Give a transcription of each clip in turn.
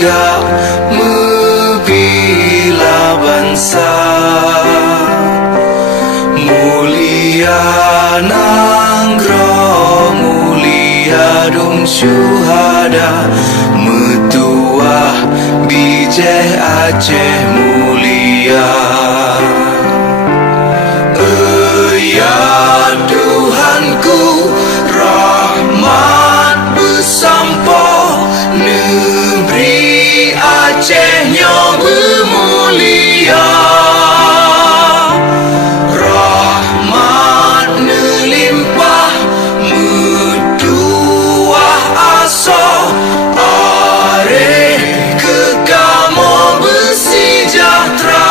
tiga membela bangsa. Mulia nangro mulia dum syuhada, metuah bijih Aceh mulia. Ya Tuhanku, rahmat bersampo, negeri Acehnya bermulia. Rahmat nelimpah, metuah aso, areh kekamo bersejahtera.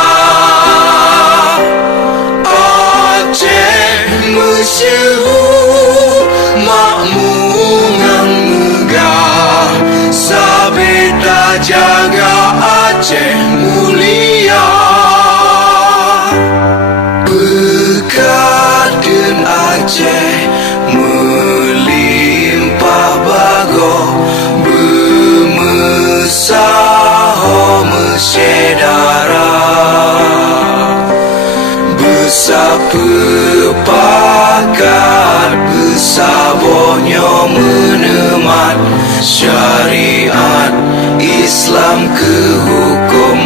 Masyhur makmur ngan megah, sabeta jaga Aceh mulia. Berkatun Aceh melimpah bago, bermesaho mesyedara. Bersepakat bersabohnya menemat syariat Islam ke hukum